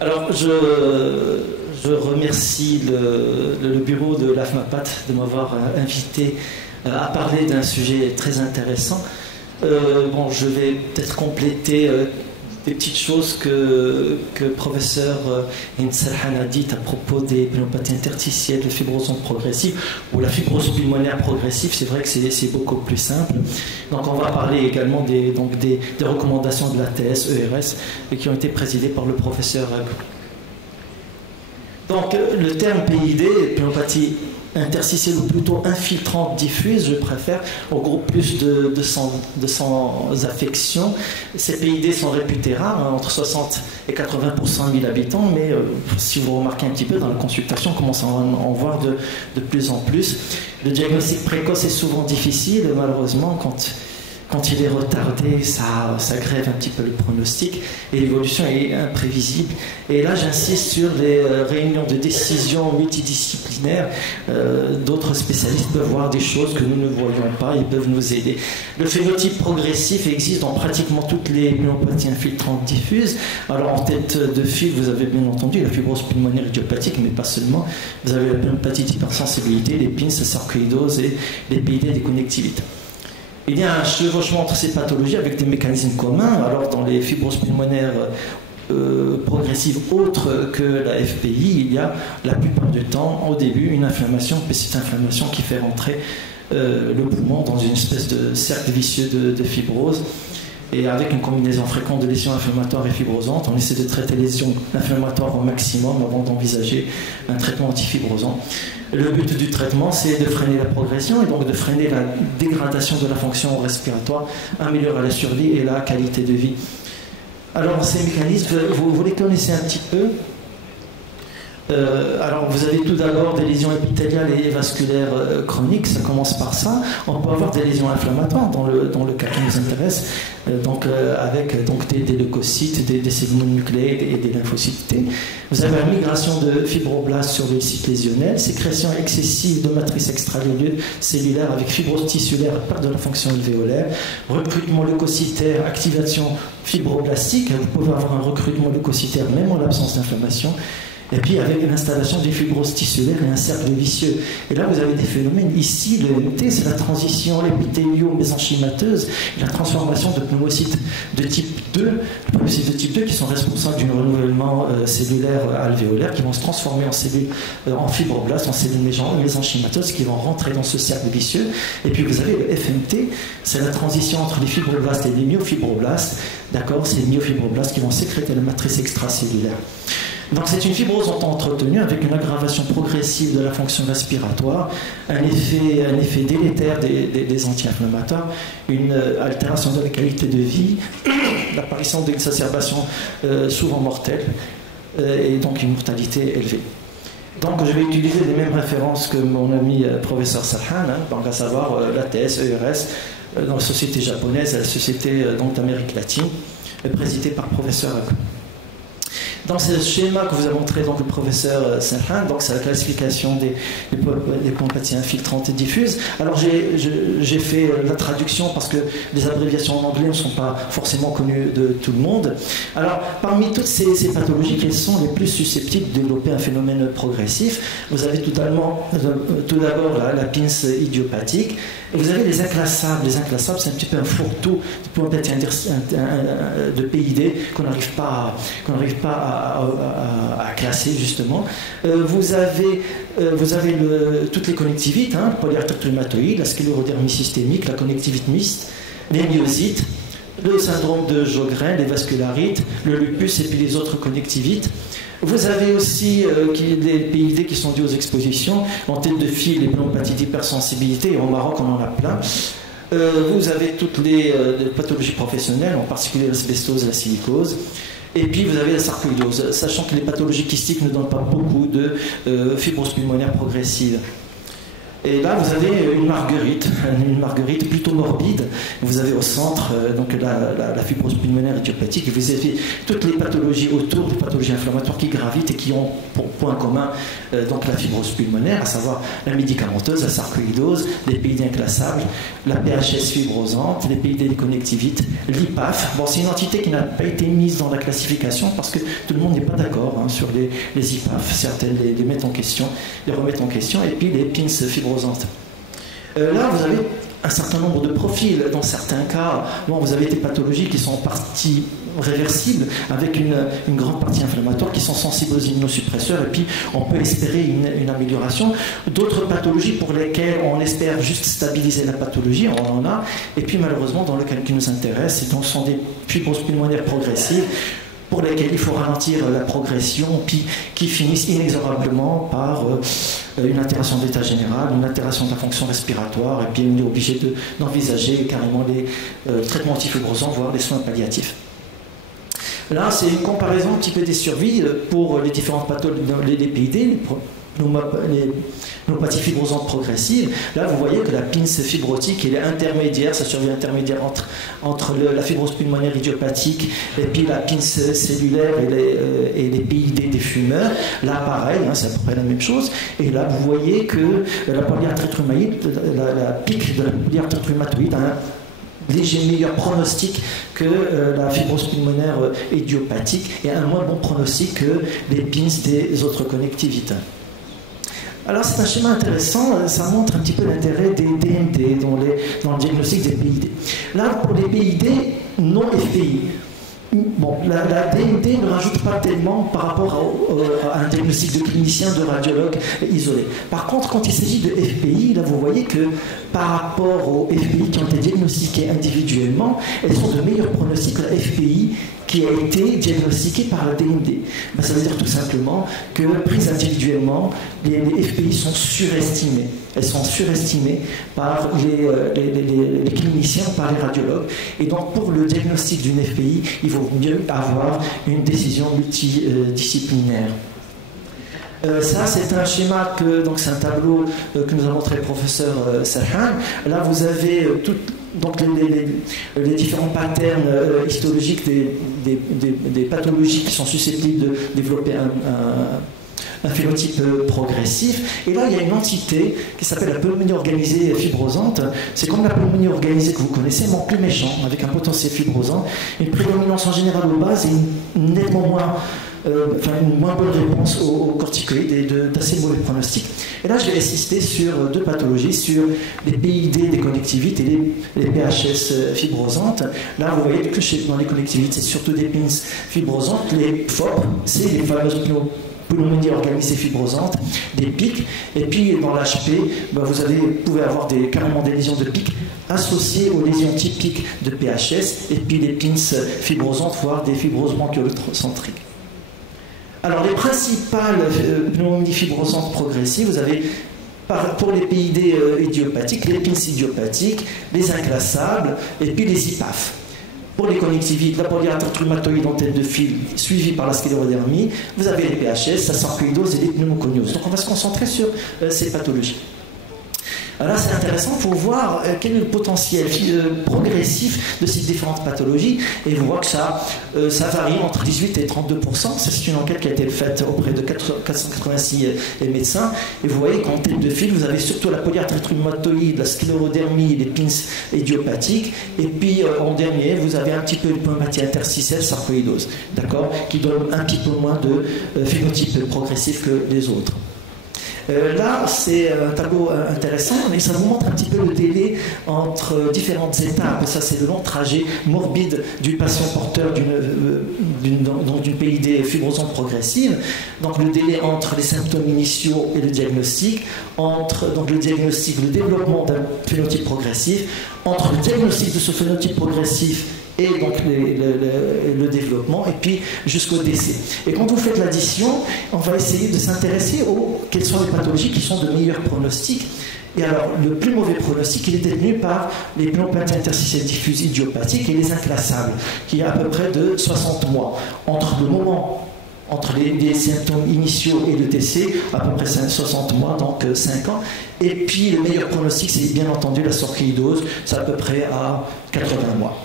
Alors, je remercie le bureau de l'AFMAPAT de m'avoir invité à parler d'un sujet très intéressant. Bon, je vais peut-être compléter des petites choses que le professeur Insalhan a dites à propos des pneumopathie interstitielle, de fibrose progressive ou la fibrose pulmonaire progressive. C'est vrai que c'est beaucoup plus simple. Donc on va parler également des recommandations de l'ATS, ERS, qui ont été présidées par le professeur. Donc le terme PID, pneumopathie interstitielle ou plutôt infiltrante diffuse, je préfère, regroupe plus de 100 affections. Ces PID sont réputés rares, entre 60 et 80% de 1000 habitants, mais si vous remarquez un petit peu dans la consultation, on commence à en voir de plus en plus. Le diagnostic précoce est souvent difficile, malheureusement, quand il est retardé, ça grève un petit peu le pronostic et l'évolution est imprévisible. Et là, j'insiste sur les réunions de décision multidisciplinaires. D'autres spécialistes peuvent voir des choses que nous ne voyons pas, ils peuvent nous aider. Le phénotype progressif existe dans pratiquement toutes les pneumopathies infiltrantes diffuses. Alors, en tête de file, vous avez bien entendu la fibrose pulmonaire idiopathique, mais pas seulement. Vous avez la pneumopathie d'hypersensibilité, les PINS, la sarcoïdose et les PID des connectivités. Il y a un chevauchement entre ces pathologies avec des mécanismes communs. Alors, dans les fibroses pulmonaires progressives autres que la FPI, il y a la plupart du temps, au début, une inflammation, petite inflammation qui fait rentrer le poumon dans une espèce de cercle vicieux de fibrose. Et avec une combinaison fréquente de lésions inflammatoires et fibrosantes, on essaie de traiter les lésions inflammatoires au maximum avant d'envisager un traitement antifibrosant. Le but du traitement, c'est de freiner la progression et donc de freiner la dégradation de la fonction respiratoire, améliorer la survie et la qualité de vie. Alors, ces mécanismes, vous les connaissez un petit peu. Alors, vous avez tout d'abord des lésions épithéliales et vasculaires chroniques, ça commence par ça. On peut avoir des lésions inflammatoires dans le cas qui nous intéresse, avec des leucocytes, des cellules nucléaires et des lymphocytes T. Vous avez la migration de fibroblastes sur le site lésionnel, sécrétion excessive de matrices extracellulaires avec fibrose tissulaire, perte de la fonction alvéolaire, recrutement leucocytaire, activation fibroblastique. Vous pouvez avoir un recrutement leucocytaire même en l'absence d'inflammation. Et puis avec l'installation des fibroses tissulaires et un cercle vicieux. Et là, vous avez des phénomènes. Ici, le MT, c'est la transition épithélio-mésenchymateuse, la transformation de pneumocytes de type 2, pneumocytes de type 2 qui sont responsables du renouvellement cellulaire alvéolaire, qui vont se transformer en cellules, en fibroblastes, en cellules mésenchymateuses, qui vont rentrer dans ce cercle vicieux. Et puis vous avez le FMT, c'est la transition entre les fibroblastes et les myofibroblastes. D'accord, c'est les myofibroblastes qui vont sécréter la matrice extracellulaire. Donc c'est une fibrose entretenue avec une aggravation progressive de la fonction respiratoire, un effet délétère des anti-inflammatoires, une altération de la qualité de vie, l'apparition d'exacerbations souvent mortelles et donc une mortalité élevée. Donc je vais utiliser les mêmes références que mon ami professeur Salhan, donc à savoir l'ATS, ERS, dans la société japonaise, la société d'Amérique latine, présidée par le professeur. Dans ce schéma que vous a montré donc, le professeur Salhan, donc c'est la classification des pneumopathies infiltrantes et diffuses. Alors j'ai fait la traduction parce que les abréviations en anglais ne sont pas forcément connues de tout le monde. Alors parmi toutes ces pathologies, quelles sont les plus susceptibles de développer un phénomène progressif? Vous avez tout d'abord la PINS idiopathique. Vous avez les inclassables. Les inclassables, c'est un petit peu un fourre-tout de PID qu'on n'arrive pas à classer justement. Vous avez toutes les connectivites, le polyarthrite rhumatoïde, la sclérodermie systémique, la connectivite mixte, les myosites, le syndrome de Sjögren, les vascularites, le lupus et puis les autres connectivites. Vous avez aussi des PID qui sont dus aux expositions. En tête de file, les pneumopathies d'hypersensibilité, et au Maroc, on en a plein. Vous avez toutes les pathologies professionnelles, en particulier l'asbestose et la silicose. Et puis vous avez la sarcoïdose, sachant que les pathologies kystiques ne donnent pas beaucoup de fibrose pulmonaire progressive. Et là, vous avez une marguerite plutôt morbide. Vous avez au centre donc la fibrose pulmonaire idiopathique. Et vous avez toutes les pathologies autour, les pathologies inflammatoires qui gravitent et qui ont pour point commun donc la fibrose pulmonaire, à savoir la médicamenteuse, la sarcoïdose, les PID inclassables, la PHS fibrosante, les PID déconnectivites, l'IPAF. Bon, c'est une entité qui n'a pas été mise dans la classification parce que tout le monde n'est pas d'accord sur les IPAF. Certaines les mettent en question, les remettent en question. Et puis les PINS fibrosantes. Là, vous avez un certain nombre de profils. Dans certains cas, bon, vous avez des pathologies qui sont en partie réversibles, avec une grande partie inflammatoire, qui sont sensibles aux immunosuppresseurs, et puis on peut espérer une amélioration. D'autres pathologies pour lesquelles on espère juste stabiliser la pathologie, on en a. Et puis malheureusement, dans le cas qui nous intéresse, ce sont des fibroses pulmonaires progressives, pour lesquels il faut ralentir la progression, puis qui finissent inexorablement par une altération d'état général, une altération de la fonction respiratoire, et puis on est obligé d'envisager carrément les traitements antifibrosants, voire les soins palliatifs. Là, c'est une comparaison un petit peu des survies pour les différentes pathologies, les PID, les myopathies fibrosantes progressives. Là, vous voyez que la PINS fibrotique, elle est intermédiaire, sa survie intermédiaire entre la fibrose pulmonaire idiopathique et puis la PINS cellulaire et les PID des fumeurs. Là, pareil, c'est à peu près la même chose. Et là, vous voyez que la polyarthrite rhumatoïde, la pique de la polyarthrite rhumatoïde a un léger meilleur pronostic que la fibrose pulmonaire idiopathique et un moins bon pronostic que les PINS des autres connectivités. Alors c'est un schéma intéressant, ça montre un petit peu l'intérêt des DMD dans le diagnostic des PID. Là, pour les PID non FPI, bon, la DMD ne rajoute pas tellement par rapport à un diagnostic de clinicien, de radiologue isolé. Par contre, quand il s'agit de FPI, là vous voyez que par rapport aux FPI qui ont été diagnostiqués individuellement, elles sont de meilleurs pronostics que la FPI qui a été diagnostiquée par la DMD. Ben, ça veut dire tout simplement que prises individuellement, les FPI sont surestimées. Elles sont surestimées par les cliniciens, par les radiologues. Et donc pour le diagnostic d'une FPI, il vaut mieux avoir une décision multidisciplinaire. Ça, c'est un schéma, donc c'est un tableau que nous a montré le professeur Sahan. Là, vous avez donc les différents patterns histologiques des pathologies qui sont susceptibles de développer un phénotype progressif. Et là, il y a une entité qui s'appelle la pneumonie organisée fibrosante. C'est comme la pneumonie organisée que vous connaissez, mais en plus méchant, avec un potentiel fibrosant, une prédominance en général aux bases et nettement moins une moins bonne réponse aux corticoïdes et d'assez mauvais pronostics. Et là, je vais insister sur deux pathologies, sur les PID des connectivites et les PHS fibrosantes. Là, vous voyez que dans les connectivites, c'est surtout des PINS fibrosantes. Les FOP, c'est les fameuses pneumonie organisée fibrosante, des pics. Et puis, dans l'HP, vous pouvez avoir carrément des lésions de pics associées aux lésions typiques de PHS, et puis les PINS fibrosantes, voire des fibroses bronchiolocentriques. Alors, les principales pneumonies fibrosantes progressives, vous avez pour les PID idiopathiques, les PINS idiopathiques, les inclassables, et puis les IPAF. Pour les connectivites, la polyarthrite rhumatoïde en tête de file, suivie par la sclérodermie, vous avez les PHS, la sarcoïdose et les pneumoconioses. Donc on va se concentrer sur ces pathologies. Alors là, c'est intéressant pour voir quel est le potentiel progressif de ces différentes pathologies. Et vous voyez que ça varie entre 18 et 32%. C'est une enquête qui a été faite auprès de 486 médecins. Et vous voyez qu'en tête de file, vous avez surtout la polyarthrite rhumatoïde, la sclérodermie, les PINS idiopathiques. Et puis en dernier, vous avez un petit peu une pneumopathie interstitielle, sarcoïdose, d'accord, qui donne un petit peu moins de phénotype progressif que les autres. Là, c'est un tableau intéressant, mais ça vous montre un petit peu le délai entre différentes étapes. Ça, c'est le long trajet morbide du patient porteur d'une PID fibrosante progressive. Donc, le délai entre les symptômes initiaux et le diagnostic, entre donc, le diagnostic, le développement d'un phénotype progressif, entre le diagnostic de ce phénotype progressif et donc le développement, et puis jusqu'au décès. Et quand vous faites l'addition, on va essayer de s'intéresser quelles sont les pathologies qui sont de meilleurs pronostics. Et alors, le plus mauvais pronostic, il est détenu par les pneumopathies interstitielles diffuses idiopathiques et les inclassables, qui est à peu près de 60 mois. Entre le moment entre les symptômes initiaux et le décès, à peu près 60 mois, donc 5 ans. Et puis le meilleur pronostic, c'est bien entendu la sarcoïdose, c'est à peu près à 80 mois.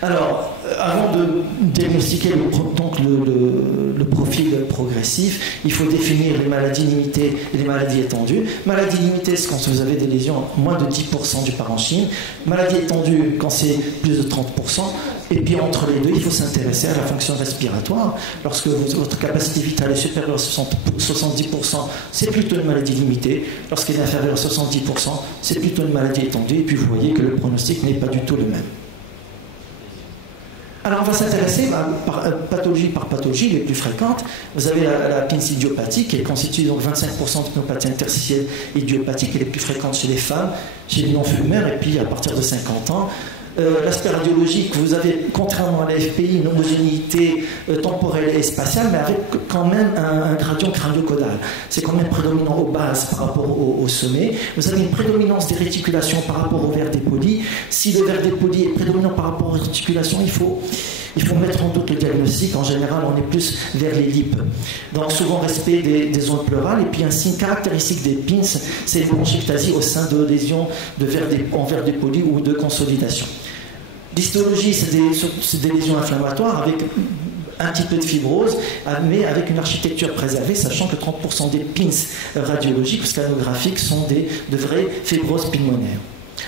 Alors, avant de diagnostiquer le profil progressif, il faut définir les maladies limitées et les maladies étendues. Maladies limitées, c'est quand vous avez des lésions moins de 10% du parenchyme. Maladies étendues, quand c'est plus de 30%. Et puis entre les deux, il faut s'intéresser à la fonction respiratoire. Lorsque votre capacité vitale est supérieure à 70%, c'est plutôt une maladie limitée. Lorsqu'elle est inférieure à 70%, c'est plutôt une maladie étendue. Et puis vous voyez que le pronostic n'est pas du tout le même. Alors on va s'intéresser pathologie par pathologie les plus fréquentes. Vous avez la pince idiopathique qui constitue donc 25% de pneumopathie interstitielle idiopathique, elle est plus fréquente chez les femmes, chez les non-fumeurs et puis à partir de 50 ans. L'aspect radiologique, vous avez, contrairement à la FPI, une homogénéité temporelle et spatiale, mais avec quand même un gradient crânio-caudal. C'est quand même prédominant aux bases par rapport au sommet. Vous avez une prédominance des réticulations par rapport au verre dépoli. Si le verre dépoli est prédominant par rapport aux réticulations, il faut mettre en doute le diagnostic. En général, on est plus vers les lipes. Donc, souvent, respect des zones pleurales. Et puis, un signe caractéristique des pinces, c'est les bronchiectasies au sein de lésions en verre dépoli ou de consolidation. L'histologie, c'est des lésions inflammatoires avec un petit peu de fibrose, mais avec une architecture préservée, sachant que 30% des pinces radiologiques ou scannographiques sont de vraies fibroses pulmonaires.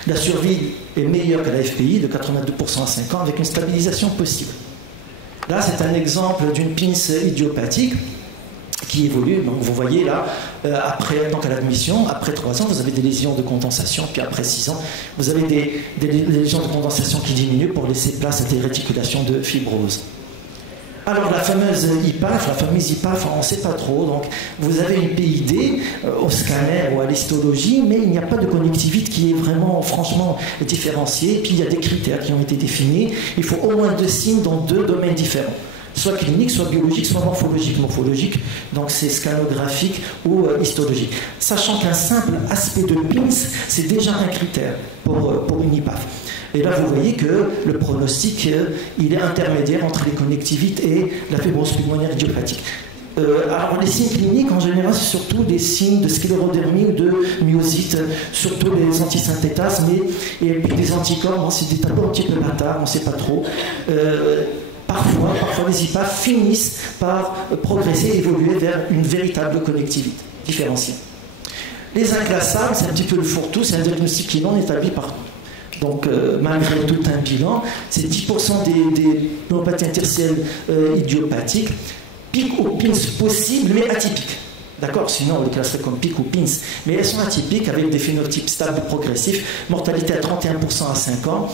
La survie est meilleure que la FPI, de 82% à 5 ans, avec une stabilisation possible. Là, c'est un exemple d'une pince idiopathique qui évolue. Donc, vous voyez là, donc à l'admission, après 3 ans, vous avez des lésions de condensation, puis après 6 ans, vous avez des lésions de condensation qui diminuent pour laisser place à des réticulations de fibrose. Alors la fameuse IPAF, on ne sait pas trop. Donc vous avez une PID au scanner ou à l'histologie, mais il n'y a pas de connectivite qui est vraiment, franchement, différenciée. Et puis il y a des critères qui ont été définis. Il faut au moins 2 signes dans 2 domaines différents. Soit clinique, soit biologique, soit morphologique. Morphologique, donc c'est scanographique ou histologique. Sachant qu'un simple aspect de pince, c'est déjà un critère pour une IPAF. Et là, vous voyez que le pronostic, il est intermédiaire entre les connectivites et la fibrose pulmonaire idiopathique. Alors, les signes cliniques, en général, c'est surtout des signes de sclérodermie ou de myosite, surtout les antisynthétases, et puis des anticorps, c'est des tableaux un petit peu bâtards, on ne sait pas trop. Parfois, les IPAF finissent par progresser, évoluer vers une véritable connectivité différenciée. Les inclassables, c'est un petit peu le fourre-tout, c'est un diagnostic qui est non établi par. Donc, malgré tout un bilan, c'est 10% des pneumopathies interstitielles idiopathiques, pic ou pince possibles, mais atypiques. D'accord, sinon on les classerait comme pic ou pince, mais elles sont atypiques avec des phénotypes stables progressifs, mortalité à 31% à 5 ans.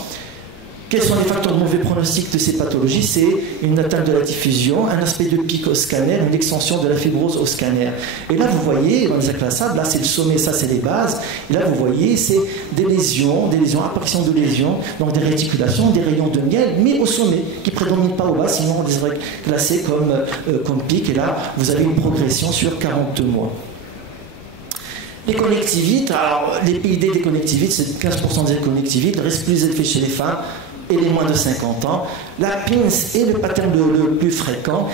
Quels sont les facteurs de mauvais pronostic de ces pathologies? C'est une atteinte de la diffusion, un aspect de pic au scanner, une extension de la fibrose au scanner. Et là, vous voyez, dans les inclassables, là c'est le sommet, ça c'est les bases. Et là, vous voyez, c'est des lésions, apparition de lésions, donc des réticulations, des rayons de miel, mais au sommet, qui ne prédominent pas au bas, sinon on les aurait classés comme pic. Et là, vous avez une progression sur 42 mois. Les connectivites, alors les PID des connectivites, c'est 15% des connectivites, le risque plus élevé chez les femmes et les moins de 50 ans. La pince est le pattern le plus fréquent.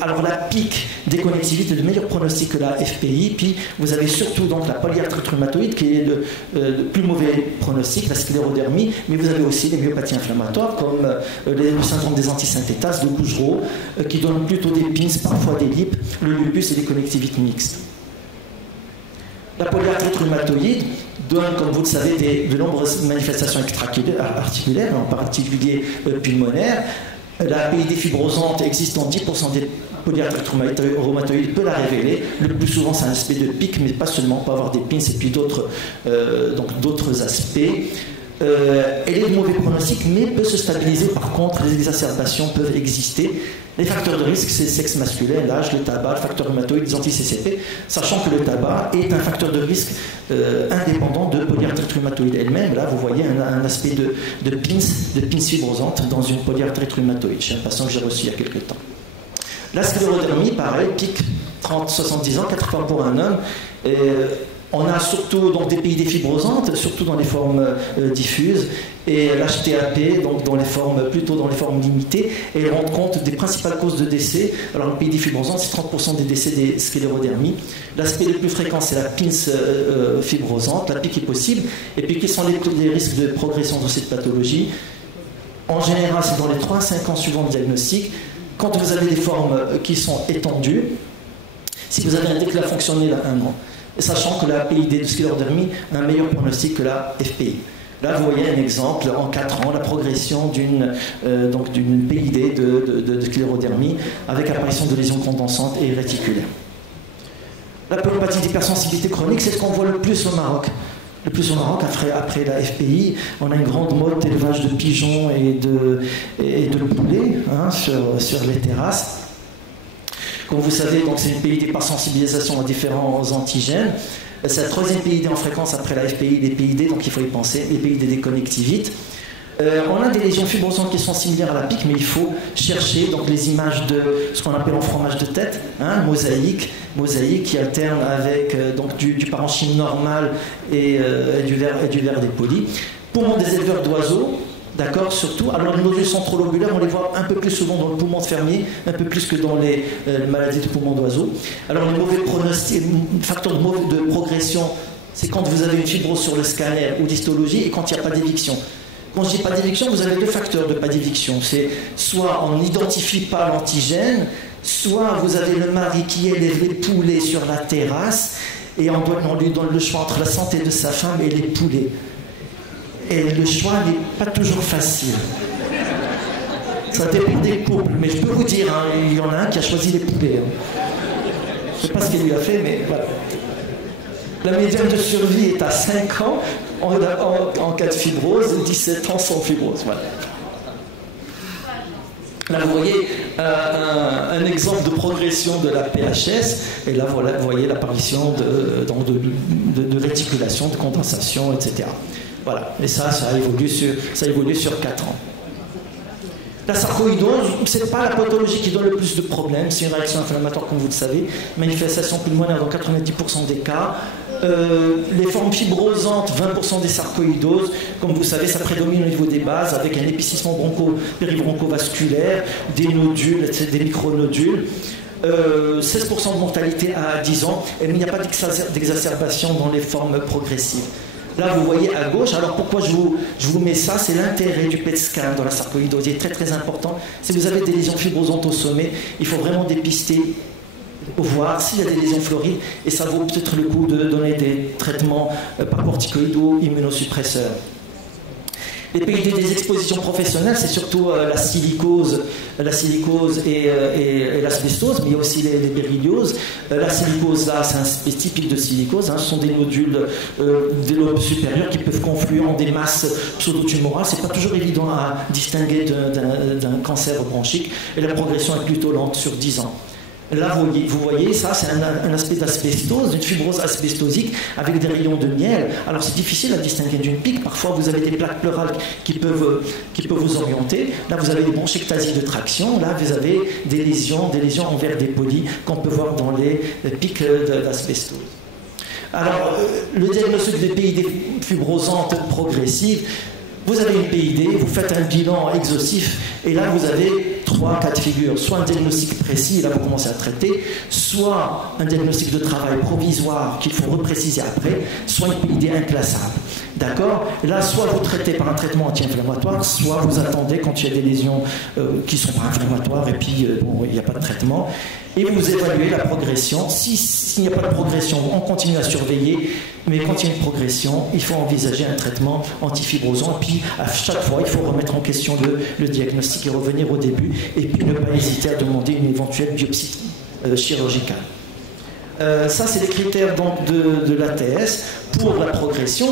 Alors la pique des connectivites est de meilleur pronostic que la FPI, puis vous avez surtout donc la polyarthrite rhumatoïde qui est le plus mauvais pronostic, la sclérodermie, mais vous avez aussi les myopathies inflammatoires comme le syndrome des antisynthétases, de Gougerot, qui donnent plutôt des pinces, parfois des lipes, le lupus et des connectivites mixtes. La polyarthrite rhumatoïde donne, comme vous le savez, de nombreuses manifestations extra-articulaires, en particulier pulmonaires. La PID fibrosante existe dans 10% des polyarthrite rhumatoïde, peut la révéler. Le plus souvent, c'est un aspect de pic, mais pas seulement, on peut avoir des pinces et puis d'autres aspects. Elle est de mauvais pronostic, mais peut se stabiliser. Par contre, les exacerbations peuvent exister. Les facteurs de risque, c'est le sexe masculin, l'âge, le tabac, le facteur rhumatoïde, les anti-CCP, sachant que le tabac est un facteur de risque indépendant de polyarthrite rhumatoïde elle-même. Là, vous voyez un aspect de pince fibrosante dans une polyarthrite rhumatoïde, chez un patient que j'ai reçu il y a quelques temps. La sclérodermie, pareil, pic 30-70 ans, 4 fois pour un homme. On a surtout donc, des PID fibrosantes, surtout dans les formes diffuses, et l'HTAP, donc plutôt dans les formes limitées, et elles rendent compte des principales causes de décès. Alors le PID fibrosante, c'est 30% des décès des sclérodermies. L'aspect le plus fréquent, c'est la PINS fibrosante, la PIC est possible. Et puis quels sont les risques de progression de cette pathologie? En général, c'est dans les 3 à 5 ans suivant le diagnostic. Quand vous avez des formes qui sont étendues, si vous avez un déclin fonctionnel à 1 an, sachant que la PID de sclérodermie a un meilleur pronostic que la FPI. Là, vous voyez un exemple, en 4 ans, la progression d'une PID de sclérodermie avec apparition de lésions condensantes et réticulaires. La pulmopathie d'hypersensibilité chronique, c'est ce qu'on voit le plus au Maroc. Le plus au Maroc, après la FPI, on a une grande mode d'élevage de pigeons et de poulets sur les terrasses. Comme vous savez, c'est une PID par sensibilisation à différents antigènes. C'est la 3e PID en fréquence après la FPI, les PID, donc il faut y penser, les PID des connectivites. On a des lésions fibrosantes qui sont similaires à la PIC, mais il faut chercher donc, les images de ce qu'on appelle en fromage de tête, mosaïque qui alterne avec du parenchyme normal et du verre des polis. Poumon des éleveurs d'oiseaux. D'accord, surtout. Alors les nodules centrolobulaires, on les voit un peu plus souvent dans le poumon de fermier, un peu plus que dans les maladies de poumon d'oiseau. Alors les mauvais pronostics, facteurs de progression, c'est quand vous avez une fibrose sur le scanner ou d'histologie et quand il n'y a pas d'éviction. Quand je dis pas d'éviction, vous avez 2 facteurs de pas d'éviction. C'est soit on n'identifie pas l'antigène, soit vous avez le mari qui élève les poulets sur la terrasse et on lui donne le choix entre la santé de sa femme et les poulets. Et le choix n'est pas toujours facile. Ça dépend des couples, mais je peux vous dire, il y en a un qui a choisi les poulets. Je ne sais pas ce qu'il lui a fait, mais voilà. La médiane de survie est à 5 ans en cas de fibrose, 17 ans sans fibrose. Voilà. Là, vous voyez un exemple de progression de la PHS, et là, voilà, vous voyez l'apparition de réticulation, de condensation, etc. Voilà, et ça évolue sur 4 ans. La sarcoïdose, ce n'est pas la pathologie qui donne le plus de problèmes, c'est une réaction inflammatoire comme vous le savez, manifestation pulmonaire dans 90% des cas. Les formes fibrosantes, 20% des sarcoïdoses, comme vous savez, ça prédomine au niveau des bases avec un épicissement péribroncovasculaire, des nodules, des micronodules. 16% de mortalité à 10 ans, et il n'y a pas d'exacerbation dans les formes progressives. Là, vous voyez à gauche, alors pourquoi je vous mets ça? C'est l'intérêt du PET scan dans la sarcoïdose. Il est très très important. Si vous avez des lésions fibrosantes au sommet, il faut vraiment dépister pour voir s'il y a des lésions florides, et ça vaut peut-être le coup de donner des traitements par corticoïdaux immunosuppresseurs. Les PID des expositions professionnelles, c'est surtout la silicose et l'asbestose, mais il y a aussi les beryllioses. La silicose, là, c'est un aspect typique de silicose. Ce sont des nodules des lobes supérieurs qui peuvent confluer en des masses pseudotumorales. C'est pas toujours évident à distinguer d'un cancer bronchique, et la progression est plutôt lente sur 10 ans. Là, vous voyez, ça, c'est un aspect d'asbestose, une fibrose asbestosique avec des rayons de miel. Alors, c'est difficile à distinguer d'une pique. Parfois, vous avez des plaques pleurales qui peuvent vous orienter. Là, vous avez des bronchectasies de traction. Là, vous avez des lésions en verre dépoli qu'on peut voir dans les piques d'asbestose. Alors, le diagnostic des PID fibrosantes progressives, vous avez une PID, vous faites un bilan exhaustif, et là, vous avez 3 cas de figure. Soit un diagnostic précis, et là, vous commencez à traiter, soit un diagnostic de travail provisoire qu'il faut repréciser après, soit une PID inclassable. D'accord? Là, soit vous traitez par un traitement anti-inflammatoire, soit vous attendez quand il y a des lésions qui sont pas inflammatoires, et puis il n'y a pas de traitement. Et vous évaluez la progression. S'il n'y a pas de progression, on continue à surveiller, mais quand il y a une progression, il faut envisager un traitement antifibrosant. Et puis, à chaque fois, il faut remettre en question le diagnostic et revenir au début, et puis ne pas hésiter à demander une éventuelle biopsie chirurgicale. Ça, c'est les critères donc, de l'ATS. Pour la progression,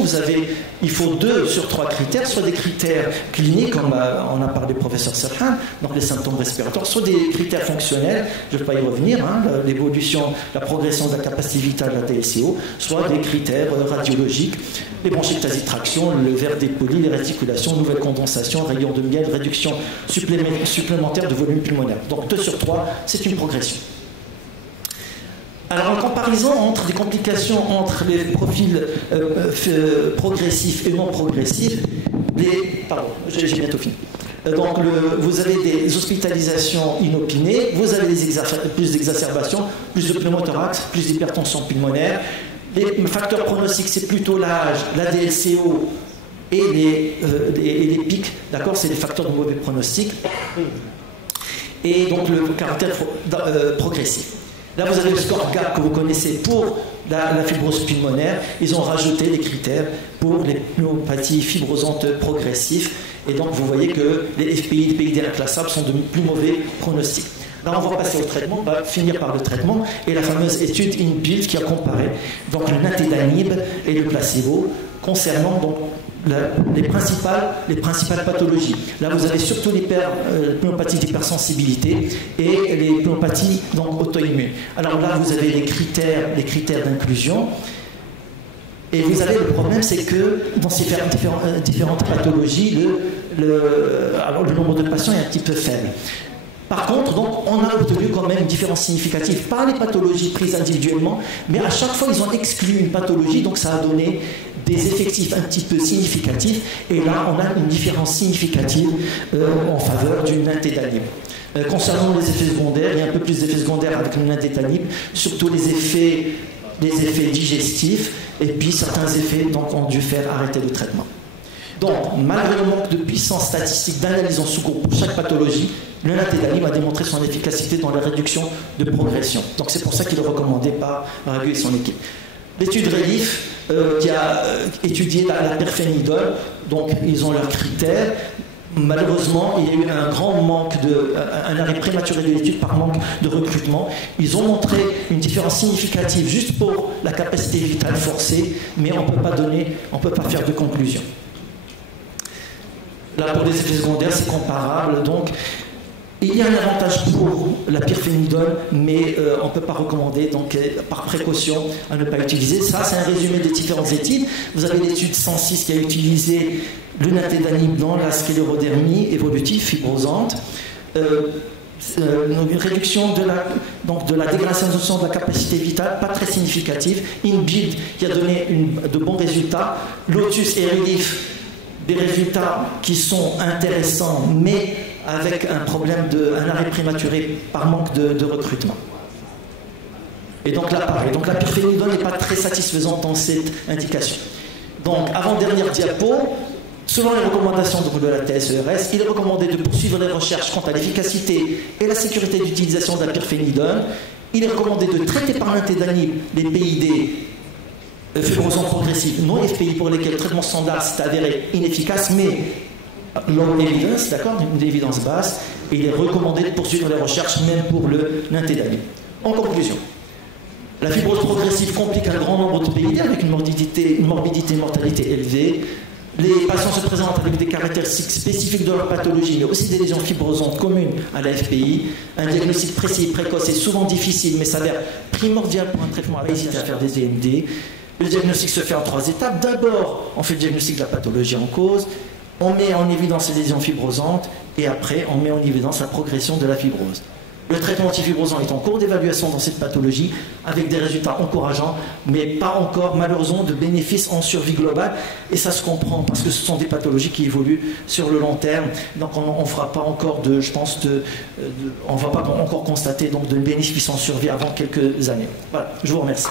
il faut 2 sur 3 critères, soit des critères cliniques, comme on a parlé du professeur Serhan, donc les symptômes respiratoires, soit des critères fonctionnels, je ne vais pas y revenir, l'évolution, la progression de la capacité vitale de la TSCO, soit des critères radiologiques, les bronchectasies de traction, le verre dépoli, les réticulations, nouvelle condensation, rayons de miel, réduction supplémentaire de volume pulmonaire. Donc 2 sur 3, c'est une progression. Alors en comparaison entre des complications entre les profils progressifs et non progressifs, pardon, j'ai bientôt fini. Donc vous avez des hospitalisations inopinées, vous avez plus d'exacerbations, plus de pneumothorax, plus d'hypertension pulmonaire. Les facteurs pronostiques, c'est plutôt l'âge, la DLCO et les pics, d'accord, c'est les facteurs de mauvais pronostic. Et donc le caractère progressif. Là, vous avez le score GAP que vous connaissez pour la fibrose pulmonaire. Ils ont rajouté les critères pour les pneumopathies fibrosantes progressives. Et donc, vous voyez que les FPI, les PID inclassables sont de plus mauvais pronostics. Là, on va passer au traitement, on va finir par le traitement et la fameuse étude InBuild qui a comparé donc, le nintédanib et le placebo concernant donc, les principales pathologies. Là, vous avez surtout les pneumopathies d'hypersensibilité et les pneumopathies auto-immunes. Alors là, vous avez les critères d'inclusion. Et vous avez le problème, c'est que dans ces différentes pathologies, le nombre de patients est un petit peu faible. Par contre, donc, on a obtenu quand même une différence significative par les pathologies prises individuellement, mais à chaque fois, ils ont exclu une pathologie, donc ça a donné des effectifs un petit peu significatifs, et là, on a une différence significative en faveur du nintédanib. Concernant les effets secondaires, il y a un peu plus d'effets secondaires avec le nintédanib, surtout les effets digestifs, et puis certains effets donc, ont dû faire arrêter le traitement. Donc, malgré le manque de puissance statistique d'analyse en sous-groupe pour chaque pathologie, le nintédanib a démontré son efficacité dans la réduction de progression. Donc, c'est pour ça qu'il est recommandé par Ragu et son équipe. L'étude RELIF qui a étudié la perfénidone, donc ils ont leurs critères. Malheureusement, il y a eu un grand manque un arrêt prématuré de l'étude par manque de recrutement. Ils ont montré une différence significative juste pour la capacité vitale forcée, mais on ne peut pas faire de conclusion. Là, pour les effets secondaires, c'est comparable. Donc, il y a un avantage pour la pirfénidone, mais on ne peut pas recommander, donc par précaution, à ne pas utiliser. Ça, c'est un résumé des différentes études. Vous avez l'étude 106 qui a utilisé le nintédanib dans la sclérodermie évolutive fibrosante. Une réduction de la dégradation de la capacité vitale, pas très significative. InBuild qui a donné de bons résultats. Lotus et RELIF, des résultats qui sont intéressants, mais avec un problème un arrêt prématuré par manque de recrutement. Et donc là, pareil. Donc la pirfénidone n'est pas très satisfaisante dans cette indication. Donc, avant-dernière diapo, selon les recommandations de la TSERS, il est recommandé de poursuivre les recherches quant à l'efficacité et la sécurité d'utilisation de la pirfénidone. Il est recommandé de traiter par nintédanib les PID fibrosantes progressives non FPI pour lesquels le traitement standard s'est avéré inefficace, mais low evidence, d'accord, une évidence basse, et il est recommandé de poursuivre les recherches même pour le nintédanib. En conclusion, la fibrose progressive complique un grand nombre de PID avec une morbidité et mortalité élevée. Les patients se présentent avec des caractéristiques spécifiques de leur pathologie, mais aussi des lésions fibrosantes communes à la FPI. Un diagnostic précis et précoce est souvent difficile, mais s'avère primordial pour un traitement à hésiter à faire des EMD. Le diagnostic se fait en 3 étapes. D'abord, on fait le diagnostic de la pathologie en cause, on met en évidence les lésions fibrosantes, et après, on met en évidence la progression de la fibrose. Le traitement antifibrosant est en cours d'évaluation dans cette pathologie, avec des résultats encourageants, mais pas encore, malheureusement, de bénéfices en survie globale. Et ça se comprend, parce que ce sont des pathologies qui évoluent sur le long terme. Donc on ne fera pas encore on ne va pas encore constater donc, de bénéfices en survie avant quelques années. Voilà, je vous remercie.